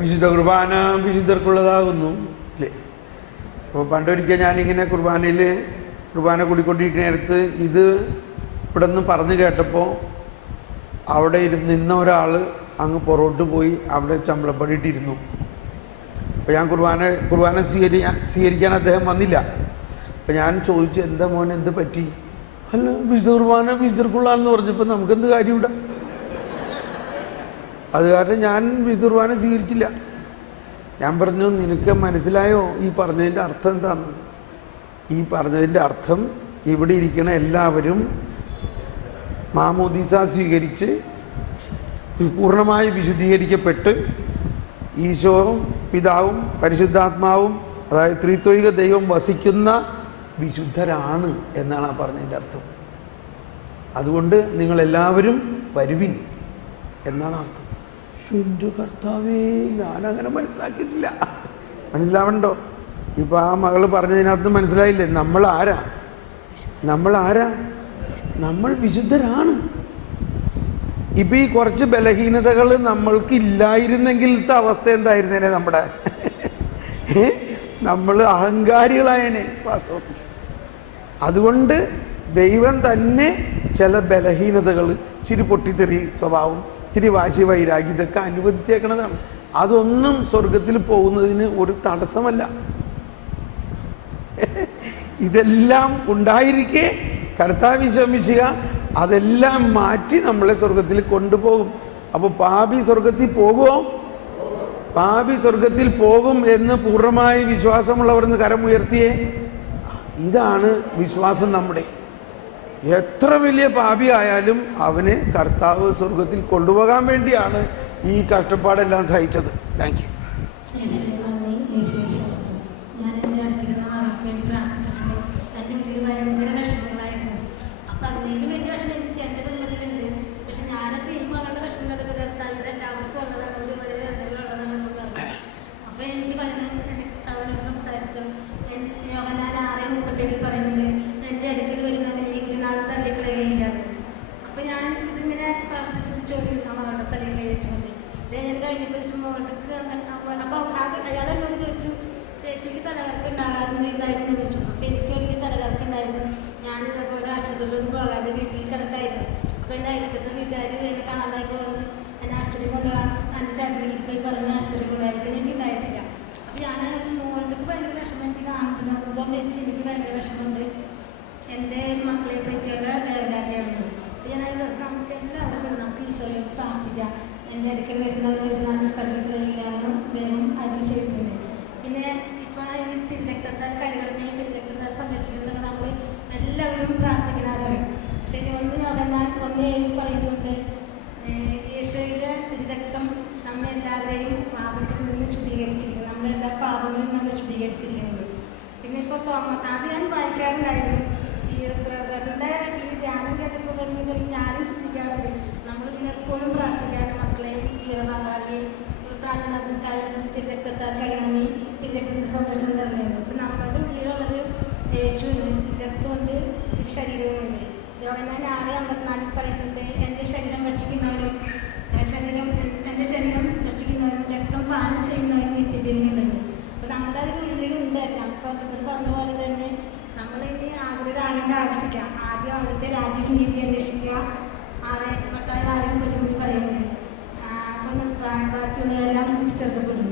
വിശുദ്ധ കുർബാന വിശുദ്ധർക്കുള്ളതാകുന്നു അല്ലേ? അപ്പോൾ പണ്ടൊരിക്കൽ ഞാനിങ്ങനെ കുർബാന കൂടിക്കൊണ്ടിരിക്കുന്ന നേരത്ത് ഇത് ഇവിടെ നിന്ന് പറഞ്ഞു കേട്ടപ്പോൾ അവിടെ നിന്ന ഒരാൾ അങ്ങ് പുറകോട്ട് പോയി അവിടെ ചമ്പളപ്പടിയിട്ടിരുന്നു. അപ്പോൾ ഞാൻ കുർബാന സ്വീകരിക്കാൻ അദ്ദേഹം വന്നില്ല. അപ്പം ഞാൻ ചോദിച്ചു, എന്താ മോനെ എന്ത് പറ്റി? അല്ല, വിശുദ്ധ കുർബാന വിശുദ്ധർക്കുള്ളതെന്ന് പറഞ്ഞപ്പോൾ നമുക്കെന്ത് കാര്യമില്ല. അത് കാരണം ഞാൻ വിശുദ്ധ കുർബാന സ്വീകരിച്ചില്ല. ഞാൻ പറഞ്ഞു, നിനക്ക് മനസ്സിലായോ ഈ പറഞ്ഞതിൻ്റെ അർത്ഥം എന്താണെന്ന്? ഈ പറഞ്ഞതിൻ്റെ അർത്ഥം ഇവിടെ ഇരിക്കണ എല്ലാവരും മാമോദീസ സ്വീകരിച്ച് പൂർണ്ണമായി വിശുദ്ധീകരിക്കപ്പെട്ട് ഈശോയും പിതാവും പരിശുദ്ധാത്മാവും, അതായത് ത്രിത്വൈക ദൈവം വസിക്കുന്ന വിശുദ്ധരാണ് എന്നാണ് ആ പറഞ്ഞതിൻ്റെ അർത്ഥം. അതുകൊണ്ട് നിങ്ങളെല്ലാവരും വരുവിൻ എന്നാണ് അർത്ഥം. എൻ്റെ കർത്താവേ, ഞാനങ്ങനെ മനസ്സിലാക്കിയിട്ടില്ല. മനസ്സിലാവണ്ടോ? ഇപ്പം ആ മകൾ പറഞ്ഞതിനകത്ത് മനസ്സിലായില്ലേ? നമ്മൾ ആരാ? നമ്മൾ വിശുദ്ധരാണ്. ഇപ്പം ഈ കുറച്ച് ബലഹീനതകൾ നമ്മൾക്ക് ഇല്ലായിരുന്നെങ്കിലത്തെ അവസ്ഥ എന്തായിരുന്നേനെ? നമ്മൾ അഹങ്കാരികളായനെ വാസ്തവത്തിൽ. അതുകൊണ്ട് ദൈവം തന്നെ ചില ബലഹീനതകൾ, ഇച്ചിരി പൊട്ടിത്തെറി സ്വഭാവം, ഇച്ചിരി വാശി വൈരാഗ്യം, ഇതൊക്കെ അനുവദിച്ചേക്കണതാണ്. അതൊന്നും സ്വർഗത്തിൽ പോകുന്നതിന് ഒരു തടസ്സമല്ല. ഇതെല്ലാം ഉണ്ടായിരിക്കെ കർത്താവ് ശമിക്കുക അതെല്ലാം മാറ്റി നമ്മളെ സ്വർഗത്തിൽ കൊണ്ടുപോകും. അപ്പോൾ പാപി സ്വർഗത്തിൽ പോകുമോ? പാപി സ്വർഗത്തിൽ പോകും എന്ന് പൂർണ്ണമായി വിശ്വാസമുള്ളവരെന്ന് കരമുയർത്തിയേ. ഇതാണ് വിശ്വാസം നമ്മുടെ. എത്ര വലിയ പാപി ആയാലും അവനെ കർത്താവ് സ്വർഗത്തിൽ കൊണ്ടുപോകാൻ വേണ്ടിയാണ് ഈ കഷ്ടപ്പാടെല്ലാം സഹിച്ചത്. Thank you. പറയുന്നുണ്ട്, എൻ്റെ അടുക്കൽ വരുന്നവനെ ഈ ഒരു നാൾ തള്ളിക്കളയുകയില്ലാതെ. അപ്പോൾ ഞാൻ ഇതിങ്ങനെ പ്രാർത്ഥിച്ചുകൊണ്ടിരുന്ന മകളുടെ തലയിൽ വെച്ചുകൊണ്ട് ഞാൻ കഴിഞ്ഞപ്പോൾ മോൾക്ക് അപ്പോൾ അയാൾ എന്നോട് ചോദിച്ചു, ചേച്ചിക്ക് തലകർക്ക് ഉണ്ടാകാറുണ്ടായിരുന്നു ചോദിച്ചു. അപ്പോൾ എനിക്കൊരു തലകർക്ക് ഉണ്ടായിരുന്നു. ഞാനിതേപോലെ ആശുപത്രിയിലൊന്നും പോകാതെ വീട്ടിൽ കിടക്കായിരുന്നു. അപ്പോൾ എൻ്റെ അയൽക്കത്തെ വീട്ടുകാർ എന്നെ കാണാതായിട്ട് വന്ന് എന്നെ ആശുപത്രിയിൽ കൊണ്ടുപോകാൻ എൻ്റെ ചേട്ടൻ്റെ വീട്ടിൽ പോയി പറഞ്ഞ് ആശുപത്രിയിൽ കൊണ്ടുപോയിരിക്കും. എനിക്ക് ഉണ്ടായിട്ടില്ല. അപ്പോൾ ഞാൻ മോൾക്ക് ഭയങ്കര വിഷമം, എനിക്ക് കാണുന്നില്ല. മുഖം വെച്ച് എനിക്ക് ഭയങ്കര വിഷമമുണ്ട്. എൻ്റെ മക്കളെ പറ്റിയുള്ള വേവലാതിയാണ്. അപ്പോൾ ഞാൻ നമുക്ക് എല്ലാവർക്കും നമുക്ക് ഈശോയോട് പ്രാർത്ഥിക്കാം. എൻ്റെ അടുക്കൽ വരുന്നവർ ഒരു നാല് തള്ളിക്കളയില്ല എന്ന് ദൈവം അരുളി ചെയ്തിട്ടുണ്ട്. പിന്നെ ഇപ്പോൾ ഈ തിരുരക്തത്താൽ കഴികളെ തിരുരക്തത്താൽ സംരക്ഷിക്കുന്നത് നമ്മൾ എല്ലാവരും പ്രാർത്ഥിക്കണമല്ലോ. പക്ഷേ ഒന്ന് പറയുന്നുണ്ട്, യേശോയുടെ തിരുരക്തം നമ്മെല്ലാവരെയും പാപത്തിൽ നിന്ന് ശുദ്ധീകരിച്ചിരിക്കുന്നു. നമ്മളെല്ലാ പാപങ്ങളും നമ്മൾ ശുദ്ധീകരിച്ചിരിക്കുന്നത്. പിന്നെ ഇപ്പോൾ അത് ഞാൻ വായിക്കാറുണ്ടായിരുന്നു. ഈ ബ്രദറിൻ്റെ ഈ ധ്യാനം കേട്ടപ്പോൾ തന്നെ ഞാനും ചിന്തിക്കാറുണ്ട്. നമ്മളിങ്ങനെ എപ്പോഴും പ്രാർത്ഥിക്കാറ് മക്കളെയും ജീവിതപങ്കാളിയെയും പ്രാർത്ഥന കൂട്ടായാലും തിരുരക്തത്താൽ കഴിയണമെങ്കിൽ തിരുരക്തത്തിൻ്റെ സംരക്ഷണം തരുന്നുണ്ട്. അപ്പോൾ നമ്മളുടെ ഉള്ളിലുള്ളത് യേശുവിന് തിരുരക്തമുണ്ട്, തിരുശരീരവുമുണ്ട്. യോഹന്നാൻ 6:54 പറയുന്നുണ്ട്, എൻ്റെ ശരീരം ഭക്ഷിക്കുന്നവനും എൻ്റെ ശരീരം ഭക്ഷിക്കുന്നവനും രക്തം പാനം ചെയ്യുന്നവനും നിത്യജീവനുണ്ടെന്ന്. അപ്പോൾ നമ്മുടെ അതിനുള്ളിലുണ്ട് എല്ലാം. ഇപ്പോൾ പറഞ്ഞ പോലെ തന്നെ നമ്മളിനി ഒരാളിൻ്റെ ആവശ്യിക്കുക. ആദ്യം അവിടുത്തെ രാജ്യം നീതി അന്വേഷിക്കുക. മത്തായി 6:13 പറയുന്നുണ്ട്. അപ്പം ബാക്കിയുള്ളതെല്ലാം ചെറുതപ്പെടുന്നു.